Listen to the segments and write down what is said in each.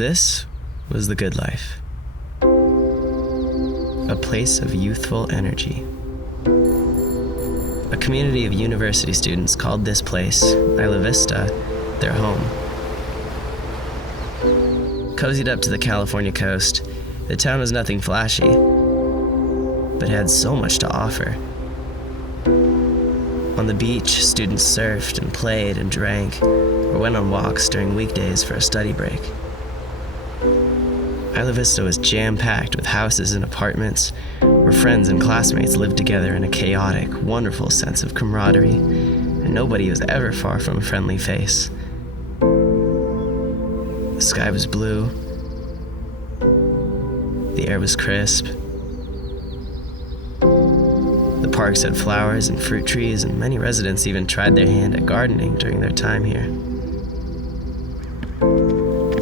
This was the good life. A place of youthful energy. A community of university students called this place, Isla Vista, their home. Cozied up to the California coast, the town was nothing flashy, but had so much to offer. On the beach, students surfed and played and drank, or went on walks during weekdays for a study break. Isla Vista was jam-packed with houses and apartments where friends and classmates lived together in a chaotic, wonderful sense of camaraderie, and nobody was ever far from a friendly face. The sky was blue. The air was crisp. The parks had flowers and fruit trees, and many residents even tried their hand at gardening during their time here.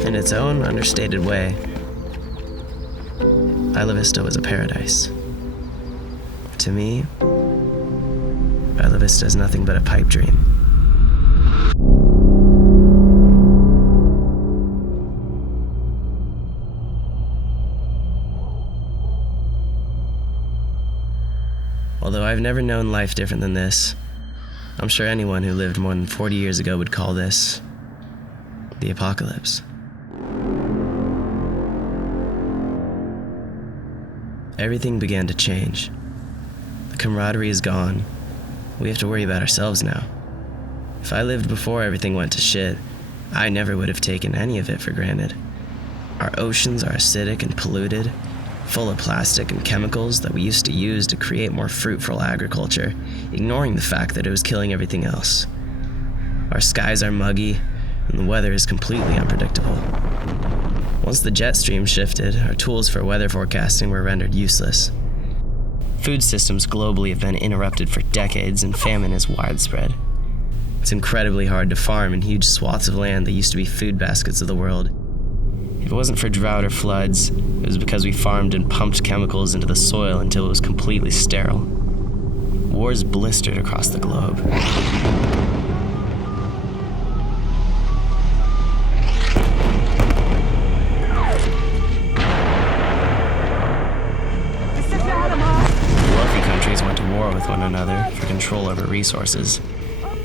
In its own understated way, Isla Vista was a paradise. To me, Isla Vista is nothing but a pipe dream. Although I've never known life different than this, I'm sure anyone who lived more than 40 years ago would call this the apocalypse. Everything began to change. The camaraderie is gone. We have to worry about ourselves now. If I lived before everything went to shit, I never would have taken any of it for granted. Our oceans are acidic and polluted, full of plastic and chemicals that we used to use to create more fruitful agriculture, ignoring the fact that it was killing everything else. Our skies are muggy, and the weather is completely unpredictable. Once the jet stream shifted, our tools for weather forecasting were rendered useless. Food systems globally have been interrupted for decades, and famine is widespread. It's incredibly hard to farm in huge swaths of land that used to be food baskets of the world. If it wasn't for drought or floods, it was because we farmed and pumped chemicals into the soil until it was completely sterile. Wars blistered across the globe. With one another for control over resources,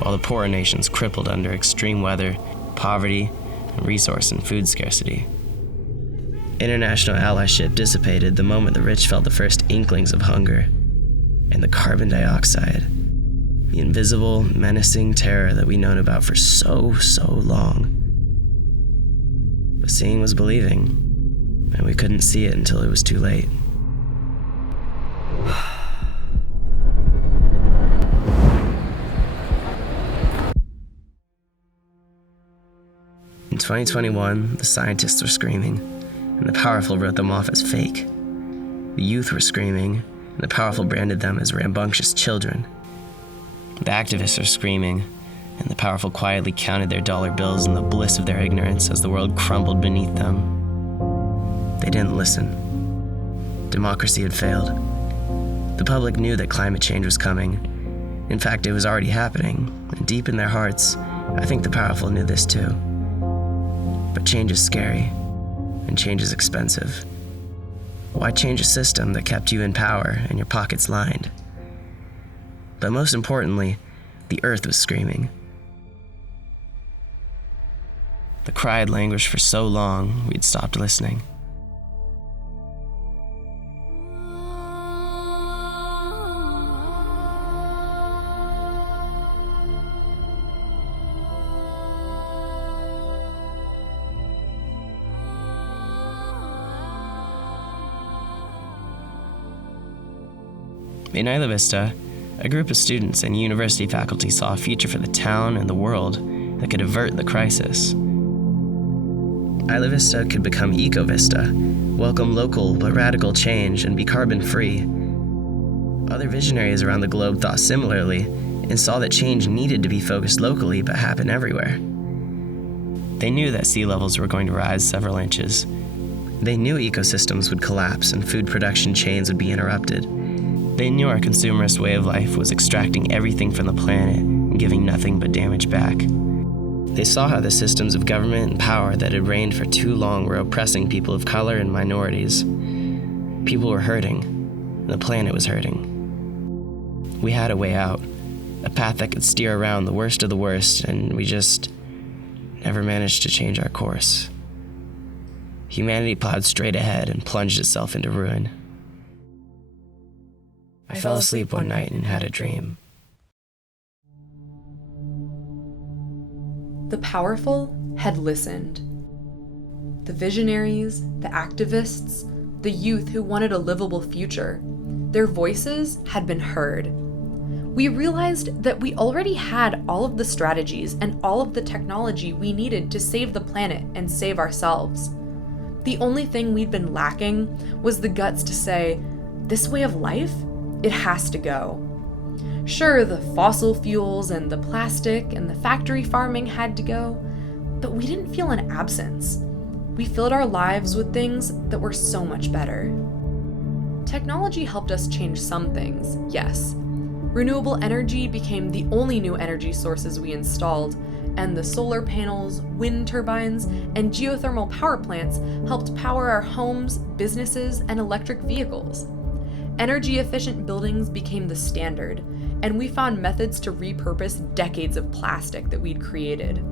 while the poorer nations crippled under extreme weather, poverty, and resource and food scarcity. International allyship dissipated the moment the rich felt the first inklings of hunger, and the carbon dioxide, the invisible, menacing terror that we'd known about for so long. But seeing was believing, and we couldn't see it until it was too late. In 2021, the scientists were screaming, and the powerful wrote them off as fake. The youth were screaming, and the powerful branded them as rambunctious children. The activists are screaming, and the powerful quietly counted their dollar bills in the bliss of their ignorance as the world crumbled beneath them. They didn't listen. Democracy had failed. The public knew that climate change was coming. In fact, it was already happening, and deep in their hearts, I think the powerful knew this too. But change is scary, and change is expensive. Why change a system that kept you in power and your pockets lined? But most importantly, the earth was screaming. The cry had languished for so long, we'd stopped listening. In Isla Vista, a group of students and university faculty saw a future for the town and the world that could avert the crisis. Isla Vista could become Eco-Vista, welcome local but radical change, and be carbon-free. Other visionaries around the globe thought similarly and saw that change needed to be focused locally but happen everywhere. They knew that sea levels were going to rise several inches. They knew ecosystems would collapse and food production chains would be interrupted. They knew our consumerist way of life was extracting everything from the planet and giving nothing but damage back. They saw how the systems of government and power that had reigned for too long were oppressing people of color and minorities. People were hurting, and the planet was hurting. We had a way out, a path that could steer around the worst of the worst, and we just never managed to change our course. Humanity plowed straight ahead and plunged itself into ruin. I fell asleep one night and had a dream. The powerful had listened. The visionaries, the activists, the youth who wanted a livable future, their voices had been heard. We realized that we already had all of the strategies and all of the technology we needed to save the planet and save ourselves. The only thing we'd been lacking was the guts to say, this way of life, it has to go. Sure, the fossil fuels and the plastic and the factory farming had to go, but we didn't feel an absence. We filled our lives with things that were so much better. Technology helped us change some things, yes. Renewable energy became the only new energy sources we installed, and the solar panels, wind turbines, and geothermal power plants helped power our homes, businesses, and electric vehicles. Energy-efficient buildings became the standard, and we found methods to repurpose decades of plastic that we'd created.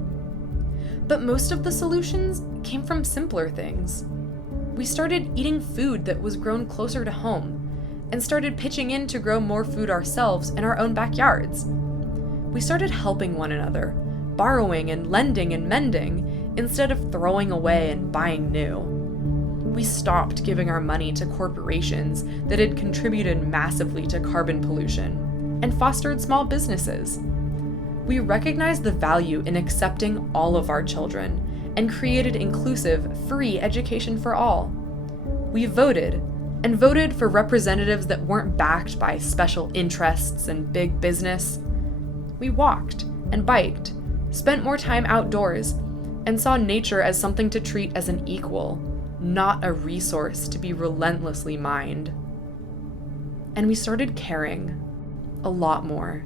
But most of the solutions came from simpler things. We started eating food that was grown closer to home, and started pitching in to grow more food ourselves in our own backyards. We started helping one another, borrowing and lending and mending, instead of throwing away and buying new. We stopped giving our money to corporations that had contributed massively to carbon pollution, and fostered small businesses. We recognized the value in accepting all of our children, and created inclusive, free education for all. We voted for representatives that weren't backed by special interests and big business. We walked and biked, spent more time outdoors, and saw nature as something to treat as an equal, not a resource to be relentlessly mined. And we started caring a lot more.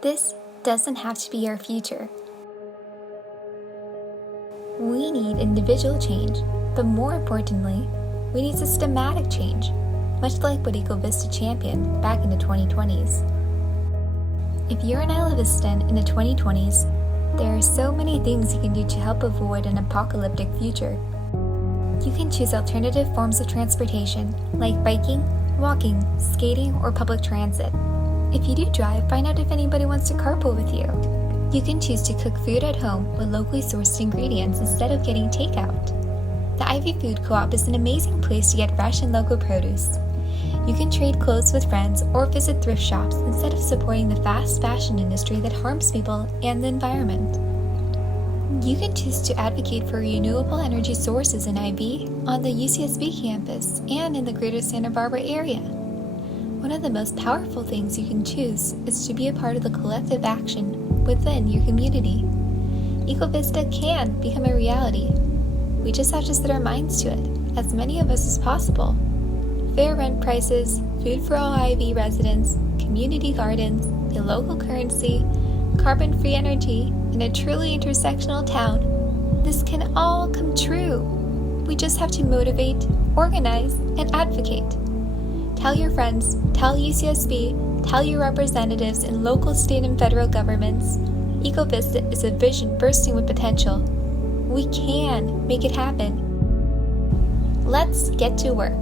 This doesn't have to be our future. We need individual change, but more importantly, we need systematic change, much like what Isla Vista championed back in the 2020s. If you're an Isla Vistan in the 2020s, there are so many things you can do to help avoid an apocalyptic future. You can choose alternative forms of transportation, like biking, walking, skating, or public transit. If you do drive, find out if anybody wants to carpool with you. You can choose to cook food at home with locally sourced ingredients instead of getting takeout. The Ivy Food Co-op is an amazing place to get fresh and local produce. You can trade clothes with friends or visit thrift shops instead of supporting the fast fashion industry that harms people and the environment. You can choose to advocate for renewable energy sources in IB, on the UCSB campus, and in the greater Santa Barbara area. One of the most powerful things you can choose is to be a part of the collective action within your community. Isla Vista can become a reality. We just have to set our minds to it, as many of us as possible. Fair rent prices, food for all IB residents, community gardens, a local currency, carbon-free energy, and a truly intersectional town. This can all come true. We just have to motivate, organize, and advocate. Tell your friends, tell UCSB, tell your representatives in local, state, and federal governments. Isla Vista is a vision bursting with potential. We can make it happen. Let's get to work.